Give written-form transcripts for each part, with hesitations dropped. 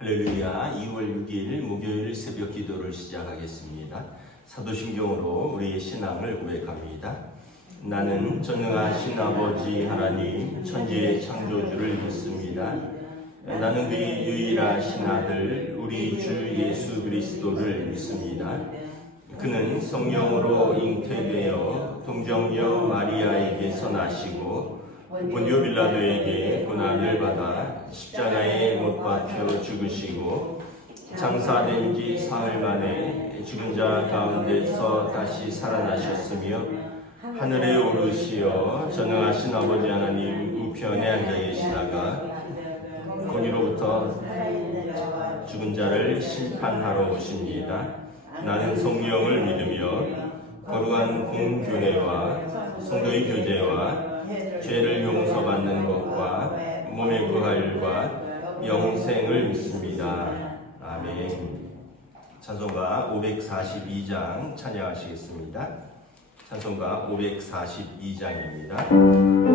할렐루야. 2월 6일 목요일 새벽 기도를 시작하겠습니다. 사도신경으로 우리의 신앙을 고백합니다. 나는 전능하신 아버지 하나님 천지의 창조주를 믿습니다. 나는 그의 유일하신 아들 우리 주 예수 그리스도를 믿습니다. 그는 성령으로 잉태되어 동정녀 마리아에게서 나시고 본디오 빌라도에게 고난을 받아 십자가에 못 박혀 죽으시고 장사된 지 사흘 만에 죽은 자 가운데서 다시 살아나셨으며 하늘에 오르시어 전능하신 아버지 하나님 우편에 앉아 계시다가 거기로부터 죽은 자를 심판하러 오십니다. 나는 성령을 믿으며 거룩한 공교회와 성도의 교제와 죄를 용서받는 것과 몸의 부활과 영생을 믿습니다. 아멘. 찬송가 542장 찬양하시겠습니다. 찬송가 542장입니다.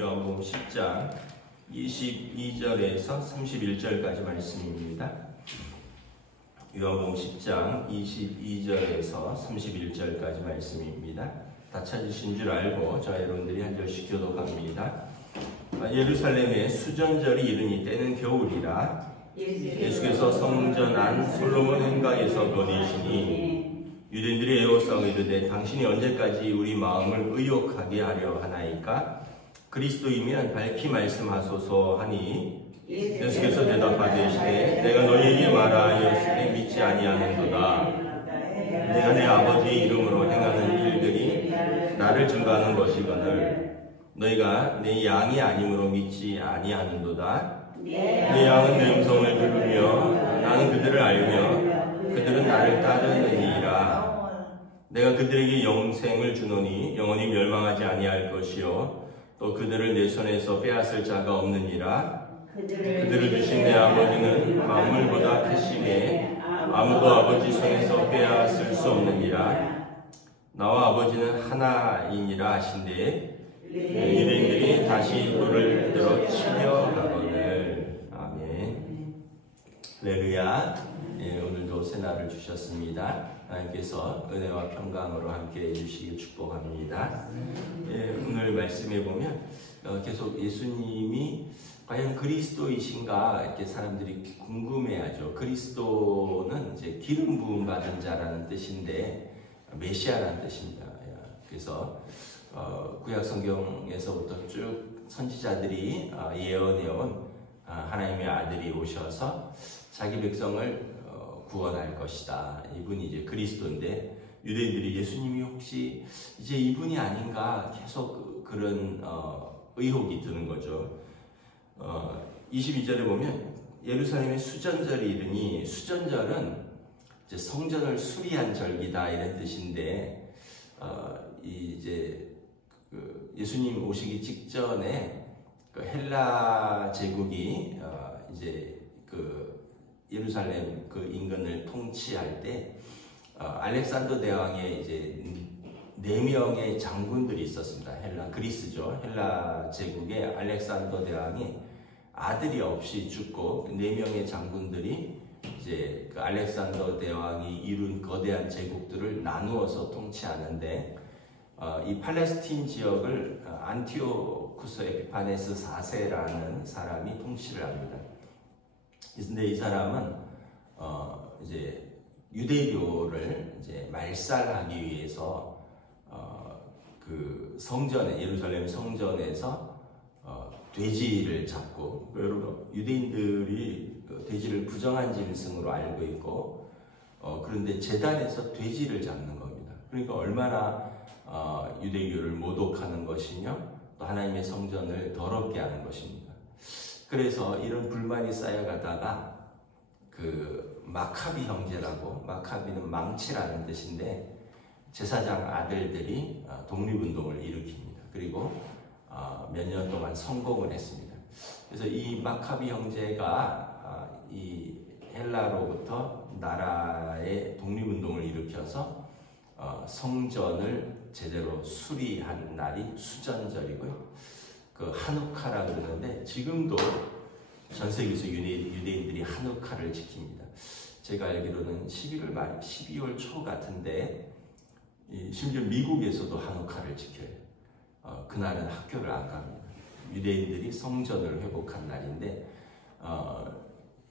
요한복음 10장 22절에서 31절까지 말씀입니다. 요한복음 10장 22절에서 31절까지 말씀입니다. 다 찾으신 줄 알고 저 여러분들이 한 절씩 교독합니다. 예루살렘에 수전절이 이르니 때는 겨울이라 예수께서 성전 안 솔로몬 행각에서 거니시니 유대인들이 애워싸고 이르되 당신이 언제까지 우리 마음을 의욕하게 하려 하나이까 그리스도이면 밝히 말씀하소서 하니 예수께서 대답하되 이르시되 내가 너희에게 말하였으되 믿지 아니하는도다. 내가 내 아버지의 이름으로 행하는 일들이 나를 증거하는 것이거늘 너희가 내 양이 아니므로 믿지 아니하는도다. 내 양은 내 음성을 들으며 나는 그들을 알며 그들은 나를 따르느니라. 내가 그들에게 영생을 주노니 영원히 멸망하지 아니할 것이요 또 그들을 내 손에서 빼앗을 자가 없느니라. 그들을 주신 내 아버지는 만물보다 크심에 아무도 아버지 손에서 빼앗을 수 없느니라. 나와 아버지는 하나이니라 하신대 유대인들이 다시 돌을 들어 치려 하거늘. 아멘. 할렐루야. 오늘도 새날을 주셨습니다. 하나님께서 은혜와 평강으로 함께 해주시길 축복합니다. 오늘 말씀해 보면 계속 예수님이 과연 그리스도이신가 이렇게 사람들이 궁금해하죠. 그리스도는 이제 기름 부음 받은 자라는 뜻인데 메시아라는 뜻입니다. 그래서 구약 성경에서부터 쭉 선지자들이 예언해온 하나님의 아들이 오셔서 자기 백성을 구원할 것이다. 이분이 이제 그리스도인데 유대인들이 예수님이 혹시 이제 이분이 아닌가 계속 그런 의혹이 드는 거죠. 22절에 보면 예루살렘의 수전절이 이르니 수전절은 이제 성전을 수리한 절기다 이런 뜻인데 이제 예수님 오시기 직전에 그 헬라 제국이 이제 예루살렘 그 인근을 통치할 때 알렉산더 대왕의 이제 4명의 장군들이 있었습니다. 그리스죠. 헬라 제국의 알렉산더 대왕이 아들이 없이 죽고 4명의 장군들이 이제 그 알렉산더 대왕이 이룬 거대한 제국들을 나누어서 통치하는데 이 팔레스틴 지역을 안티오쿠스 에피파네스 4세라는 사람이 통치를 합니다. 근데 이 사람은 이제 유대교를 이제 말살하기 위해서 그 성전에 예루살렘 성전에서 돼지를 잡고 여러분 유대인들이 돼지를 부정한 짐승으로 알고 있고 그런데 제단에서 돼지를 잡는 겁니다. 그러니까 얼마나 유대교를 모독하는 것이며 또 하나님의 성전을 더럽게 하는 것입니다. 그래서 이런 불만이 쌓여가다가 그 마카비 형제라고 마카비는 망치라는 뜻인데 제사장 아들들이 독립운동을 일으킵니다. 그리고 몇 년 동안 성공을 했습니다. 그래서 이 마카비 형제가 이 헬라로부터 나라의 독립운동을 일으켜서 성전을 제대로 수리한 날이 수전절이고요. 그 한우카라 그러는데 지금도 전 세계에서 유대인들이 한우카를 지킵니다. 제가 알기로는 12월 초 같은데 심지어 미국에서도 한우카를 지켜요. 그날은 학교를 안 갑니다. 유대인들이 성전을 회복한 날인데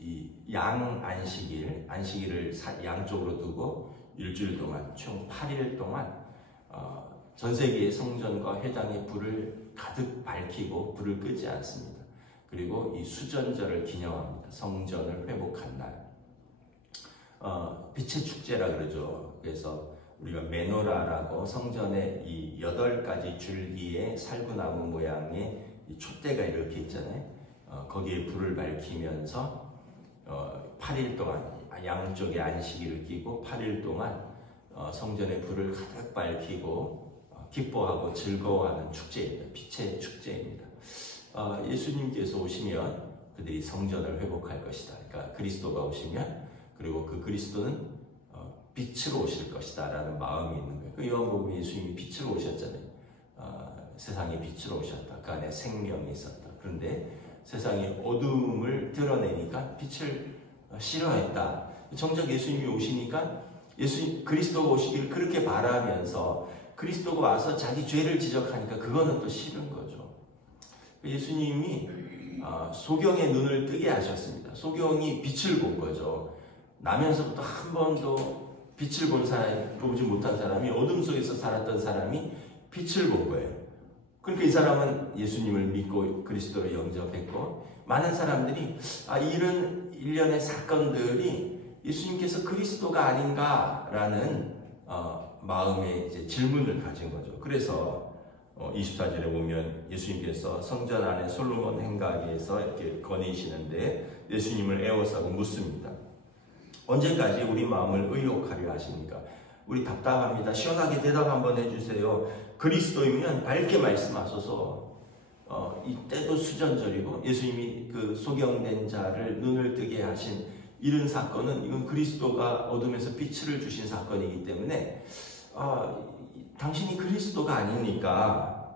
이 양 안식일을 양쪽으로 두고 일주일 동안 총 8일 동안 전 세계의 성전과 회당에 불을 가득 밝히고 불을 끄지 않습니다. 그리고 이 수전절을 기념합니다. 성전을 회복한 날. 빛의 축제라 그러죠. 그래서 우리가 메노라라고 성전에 이 8가지 줄기의 살구나무 모양의 이 촛대가 이렇게 있잖아요. 거기에 불을 밝히면서 8일 동안 양쪽에 안식일을 끼고 8일 동안 성전에 불을 가득 밝히고 기뻐하고 즐거워하는 축제입니다. 빛의 축제입니다. 예수님께서 오시면 그들이 성전을 회복할 것이다. 그러니까 그리스도가 오시면 그리고 그 그리스도는 빛으로 오실 것이다 라는 마음이 있는 거예요. 그 요한복음에 예수님이 빛으로 오셨잖아요. 세상에 빛으로 오셨다. 그 안에 생명이 있었다. 그런데 세상이 어둠을 드러내니까 빛을 싫어했다. 정작 예수님이 오시니까 그리스도가 오시기를 그렇게 바라면서 그리스도가 와서 자기 죄를 지적하니까 그거는 또 싫은 거죠. 예수님이 소경의 눈을 뜨게 하셨습니다. 소경이 빛을 본 거죠. 나면서부터 한 번도 빛을 보지 못한 사람이 어둠 속에서 살았던 사람이 빛을 본 거예요. 그러니까 이 사람은 예수님을 믿고 그리스도로 영접했고, 많은 사람들이 이런 일련의 사건들이 예수님께서 그리스도가 아닌가라는 마음의 이제 질문을 가진 거죠. 그래서 24절에 보면 예수님께서 성전 안에 솔로몬 행각에서 이렇게 거니시는데 예수님을 에워싸고 묻습니다. 언제까지 우리 마음을 의혹하려 하십니까? 우리 답답합니다. 시원하게 대답 한번 해주세요. 그리스도이면 밝게 말씀하소서. 이때도 수전절이고 예수님이 그 소경된 자를 눈을 뜨게 하신 이런 사건은, 이건 그리스도가 어둠에서 빛을 주신 사건이기 때문에 당신이 그리스도가 아니니까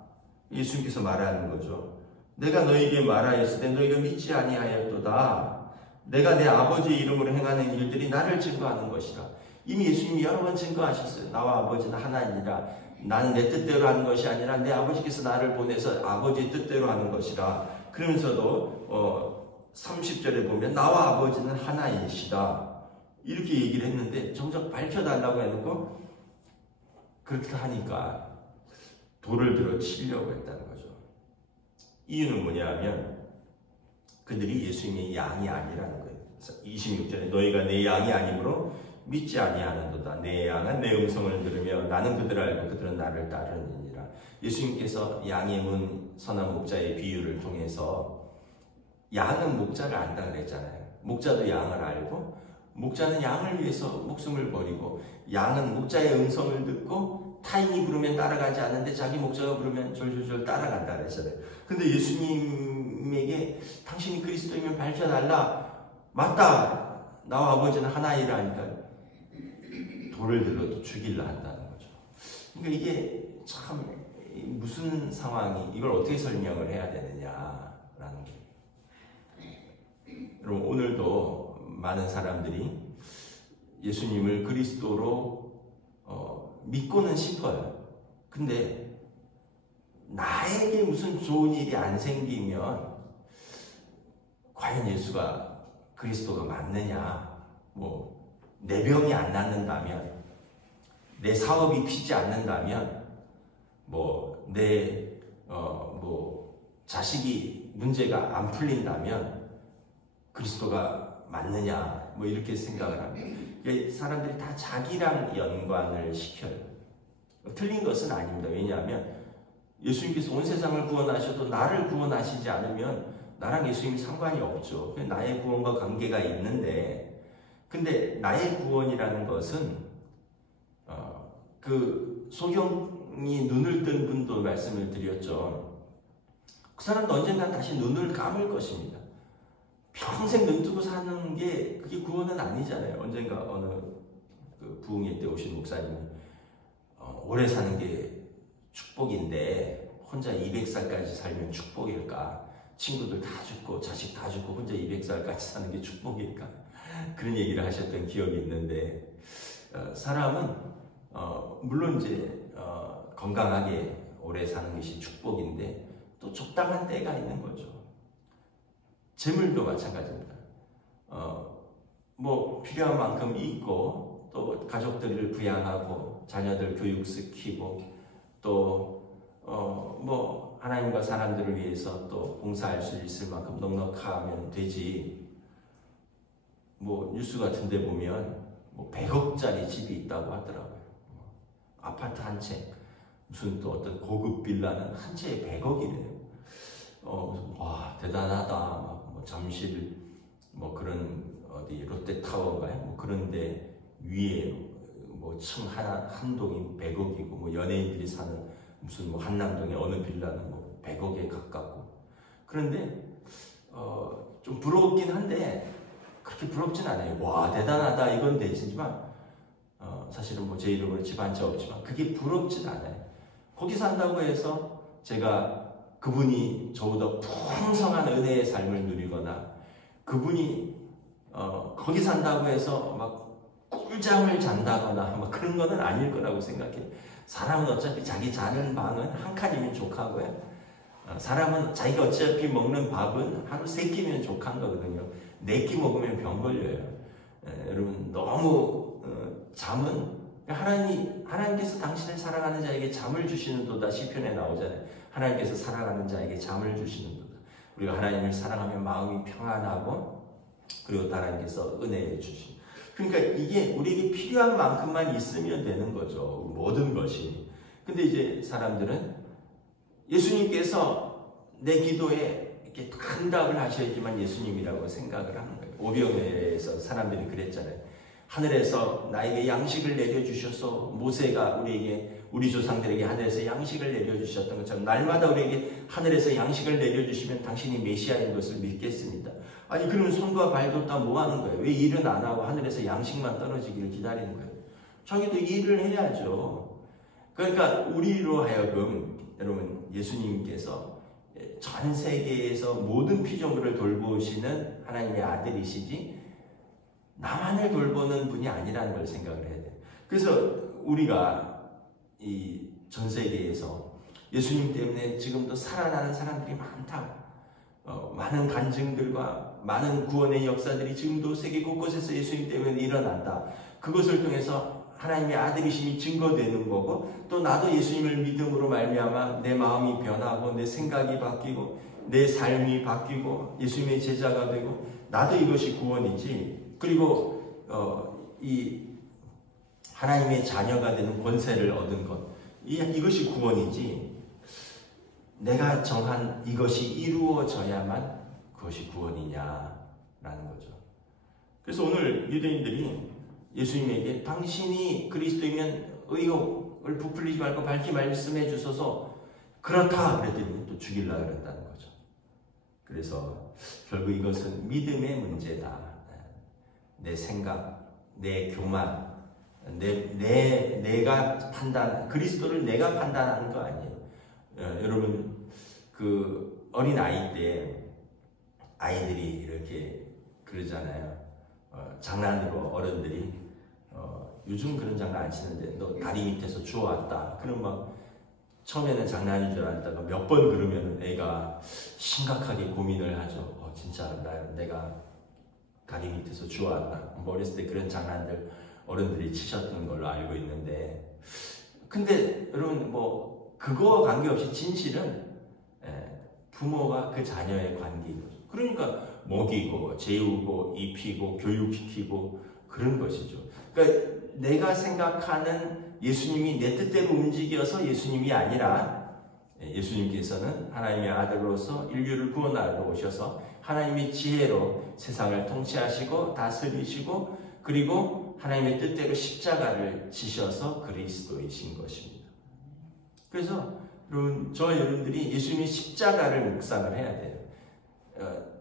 예수님께서 말하는 거죠. 내가 너에게 말하였을 때 너희가 믿지 아니하였도다. 내가 내 아버지의 이름으로 행하는 일들이 나를 증거하는 것이라. 이미 예수님이 여러 번 증거하셨어요. 나와 아버지는 하나니라. 나는 내 뜻대로 하는 것이 아니라 내 아버지께서 나를 보내서 아버지의 뜻대로 하는 것이라. 그러면서도 30절에 보면 나와 아버지는 하나이시다. 이렇게 얘기를 했는데 정작 밝혀달라고 해놓고 그렇게 하니까 돌을 들어 치려고 했다는 거죠. 이유는 뭐냐면 그들이 예수님의 양이 아니라는 거예요. 26절에 너희가 내 양이 아니므로 믿지 아니하는도다. 내 양은 내 음성을 들으며 나는 그들을 알고 그들은 나를 따르느니라. 예수님께서 양의 문 선한 목자의 비유를 통해서 양은 목자를 안다 그랬잖아요. 목자도 양을 알고 목자는 양을 위해서 목숨을 버리고 양은 목자의 음성을 듣고 타인이 부르면 따라가지 않는데 자기 목자가 부르면 졸졸졸 따라간다 그랬잖아요. 근데 예수님에게 당신이 그리스도이면 밝혀달라. 맞다. 나와 아버지는 하나이라 하니까 돌을 들어도 죽이려 한다는 거죠. 그러니까 이게 참 무슨 상황이, 이걸 어떻게 설명을 해야 되느냐라는 거예요. 여러분, 오늘도 많은 사람들이 예수님을 그리스도로 믿고는 싶어요. 근데 나에게 무슨 좋은 일이 안 생기면 과연 예수가 그리스도가 맞느냐, 내 병이 안 낫는다면, 내 사업이 피지 않는다면, 내 자식이 문제가 안 풀린다면 그리스도가 맞느냐, 이렇게 생각을 합니다. 사람들이 다 자기랑 연관을 시켜요. 틀린 것은 아닙니다. 왜냐하면 예수님께서 온 세상을 구원하셔도 나를 구원하시지 않으면 나랑 예수님이 상관이 없죠. 나의 구원과 관계가 있는데, 근데 나의 구원이라는 것은 그 소경이 눈을 뜬 분도 말씀을 드렸죠. 그 사람도 언젠간 다시 눈을 감을 것입니다. 평생 눈 뜨고 사는 게 그게 구원은 아니잖아요. 언젠가 어느 그 부흥회 때 오신 목사님이 오래 사는 게 축복인데 혼자 200살까지 살면 축복일까? 친구들 다 죽고 자식 다 죽고 혼자 200살까지 사는 게 축복일까? 그런 얘기를 하셨던 기억이 있는데, 사람은 물론 이제 건강하게 오래 사는 것이 축복인데 또 적당한 때가 있는 거죠. 재물도 마찬가지입니다. 필요한 만큼 있고 또 가족들을 부양하고 자녀들 교육시키고 또 하나님과 사람들을 위해서 또 봉사할 수 있을 만큼 넉넉하면 되지. 뉴스 같은 데 보면 100억짜리 집이 있다고 하더라고요. 아파트 한 채, 무슨 또 어떤 고급 빌라는 한 채에 100억이래요. 와, 대단하다. 잠실 그런 어디 롯데타워인가요? 그런데 위에 층 한 동이 100억이고 연예인들이 사는 무슨 한남동의 어느 빌라는 100억에 가깝고. 그런데 좀 부럽긴 한데 그렇게 부럽진 않아요. 와, 대단하다 이건 되지만 사실은 제 이름으로 집 한 채 없지만 그게 부럽진 않아요. 거기 산다고 해서 제가 그분이 저보다 풍성한 은혜의 삶을 누리거나 그분이 거기 산다고 해서 꿀잠을 잔다거나 그런 거는 아닐 거라고 생각해요. 사람은 어차피 자기 자는 방은 한 칸이면 족하고요. 사람은 자기가 어차피 먹는 밥은 하루 3끼면 족한 거거든요. 4끼 먹으면 병 걸려요. 여러분, 너무 잠은 하나님께서 당신을 사랑하는 자에게 잠을 주시는 도다 시편에 나오잖아요. 하나님께서 사랑하는 자에게 잠을 주시는도다. 우리가 하나님을 사랑하면 마음이 평안하고 그리고 하나님께서 은혜해 주신. 그러니까 이게 우리에게 필요한 만큼만 있으면 되는 거죠. 모든 것이. 근데 이제 사람들은 예수님께서 내 기도에 이렇게 응답을 하셔야지만 예수님이라고 생각을 하는 거예요. 오병이어에서 사람들이 그랬잖아요. 하늘에서 나에게 양식을 내려주셔서 모세가 우리 조상들에게 하늘에서 양식을 내려주셨던 것처럼 날마다 우리에게 하늘에서 양식을 내려주시면 당신이 메시아인 것을 믿겠습니다. 아니 그러면 손과 발도 다 뭐 하는 거예요? 왜 일은 안 하고 하늘에서 양식만 떨어지기를 기다리는 거예요? 자기도 일을 해야죠. 그러니까 우리로 하여금 여러분 예수님께서 전 세계에서 모든 피조물을 돌보시는 하나님의 아들이시지 나만을 돌보는 분이 아니라는 걸 생각을 해야 돼요. 그래서 우리가 이 전 세계에서 예수님 때문에 지금도 살아나는 사람들이 많다. 많은 간증들과 많은 구원의 역사들이 지금도 세계 곳곳에서 예수님 때문에 일어난다. 그것을 통해서 하나님의 아들이심이 증거되는 거고 또 나도 예수님을 믿음으로 말미암아 내 마음이 변하고 내 생각이 바뀌고 내 삶이 바뀌고 예수님의 제자가 되고 나도 이것이 구원이지. 그리고 이 하나님의 자녀가 되는 권세를 얻은 것 이것이 구원이지. 내가 정한 이것이 이루어져야만 그것이 구원이냐라는 거죠. 그래서 오늘 유대인들이 예수님에게 당신이 그리스도이면 의혹을 부풀리지 말고 밝히 말씀해 주소서 그렇다 그랬더니 또 죽이려고 그랬다는 거죠. 그래서 결국 이것은 믿음의 문제다. 내 생각, 내 교만, 내가 판단, 그리스도를 내가 판단하는 거 아니에요. 여러분 그 어린 아이 때 아이들이 이렇게 그러잖아요. 장난으로 어른들이 요즘 그런 장난 안 치는데 너 다리 밑에서 주워왔다. 그럼 막 처음에는 장난인 줄 알다가 몇 번 그러면 애가 심각하게 고민을 하죠. 진짜 내가 다리 밑에서 주워왔다. 뭐 어렸을 때 그런 장난들 어른들이 치셨던 걸로 알고 있는데 근데 여러분 뭐 그거와 관계없이 진실은 부모가 그 자녀의 관계인 거죠. 그러니까 먹이고 재우고 입히고 교육시키고 그런 것이죠. 그러니까 내가 생각하는 예수님이 내 뜻대로 움직여서 예수님이 아니라 예수님께서는 하나님의 아들로서 인류를 구원하러 오셔서 하나님의 지혜로 세상을 통치하시고 다스리시고 그리고 하나님의 뜻대로 십자가를 지셔서 그리스도이신 것입니다. 그래서 여러분들이 예수님의 십자가를 묵상을 해야 돼요.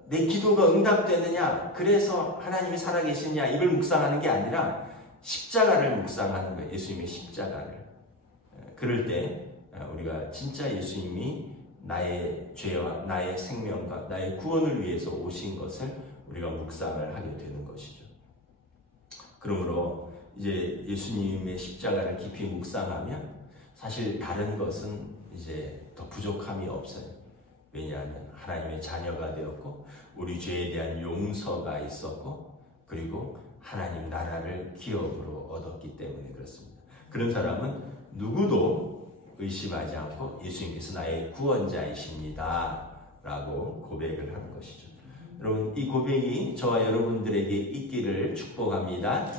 내 기도가 응답되느냐, 그래서 하나님이 살아계시느냐 이걸 묵상하는 게 아니라 십자가를 묵상하는 거예요. 예수님의 십자가를. 그럴 때 우리가 진짜 예수님이 나의 죄와 나의 생명과 나의 구원을 위해서 오신 것을 우리가 묵상을 하게 되는 것이죠. 그러므로 이제 예수님의 십자가를 깊이 묵상하면 사실 다른 것은 이제 더 부족함이 없어요. 왜냐하면 하나님의 자녀가 되었고 우리 죄에 대한 용서가 있었고 그리고 하나님 나라를 기업으로 얻었기 때문에 그렇습니다. 그런 사람은 누구도 의심하지 않고 예수님께서 나의 구원자이십니다 라고 고백을 하는 것이죠. 여러분 이 고백이 저와 여러분들에게 있기를 축복합니다.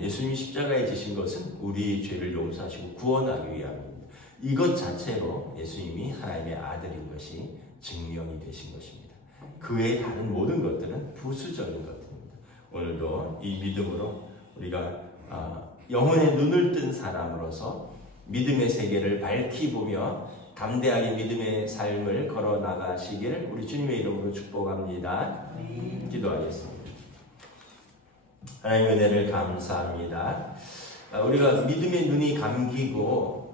예수님이 십자가에 지신 것은 우리 죄를 용서하시고 구원하기 위함입니다. 이것 자체로 예수님이 하나님의 아들인 것이 증명이 되신 것입니다. 그 외의 다른 모든 것들은 부수적인 것입니다. 오늘도 이 믿음으로 우리가 영혼의 눈을 뜬 사람으로서 믿음의 세계를 밝히 보며 담대하게 믿음의 삶을 걸어 나가시기를 우리 주님의 이름으로 축복합니다. 기도하겠습니다. 하나님의 은혜를 감사합니다. 우리가 믿음의 눈이 감기고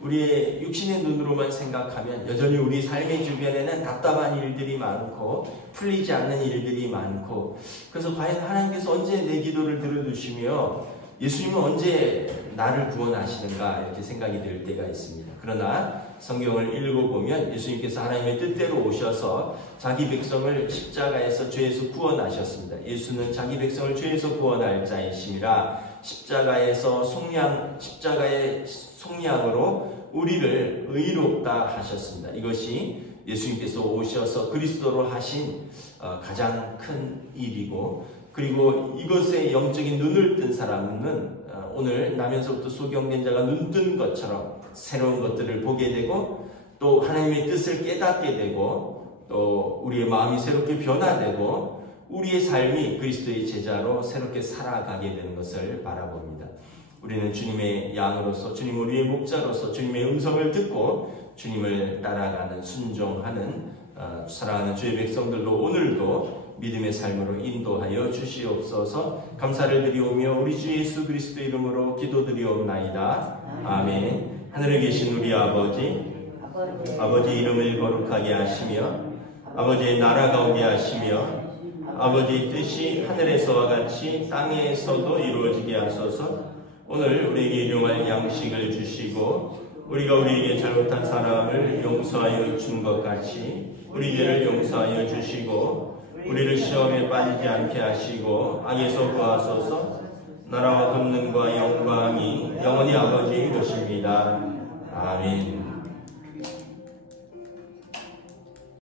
우리의 육신의 눈으로만 생각하면 여전히 우리 삶의 주변에는 답답한 일들이 많고 풀리지 않는 일들이 많고 그래서 과연 하나님께서 언제 내 기도를 들어주시며 예수님은 언제 나를 구원하시는가 이렇게 생각이 들 때가 있습니다. 그러나 성경을 읽어보면 예수님께서 하나님의 뜻대로 오셔서 자기 백성을 십자가에서 죄에서 구원하셨습니다. 예수는 자기 백성을 죄에서 구원할 자이심이라 십자가의 속량으로 우리를 의롭다 하셨습니다. 이것이 예수님께서 오셔서 그리스도로 하신 가장 큰 일이고, 그리고 이것에 영적인 눈을 뜬 사람은 오늘 나면서부터 소경된 자가 눈 뜬 것처럼 새로운 것들을 보게 되고, 또 하나님의 뜻을 깨닫게 되고, 또 우리의 마음이 새롭게 변화되고, 우리의 삶이 그리스도의 제자로 새롭게 살아가게 되는 것을 바라봅니다. 우리는 주님의 양으로서, 주님 우리의 목자로서 주님의 음성을 듣고 주님을 따라가는, 순종하는 사랑하는 주의 백성들로 오늘도 믿음의 삶으로 인도하여 주시옵소서. 감사를 드리오며 우리 주 예수 그리스도 이름으로 기도드리옵나이다. 아멘. 하늘에 계신 우리 아버지 이름을 거룩하게 하시며 아버지의 나라가 오게 하시며 아버지의 뜻이 하늘에서와 같이 땅에서도 이루어지게 하소서. 오늘 우리에게 일용할 양식을 주시고 우리가 우리에게 잘못한 사람을 용서하여 준 것 같이 우리 죄를 용서하여 주시고 우리를 시험에 빠지지 않게 하시고 악에서 구하소서. 나라와 권능과 영광이 영원히 아버지의 것입니다. 아멘.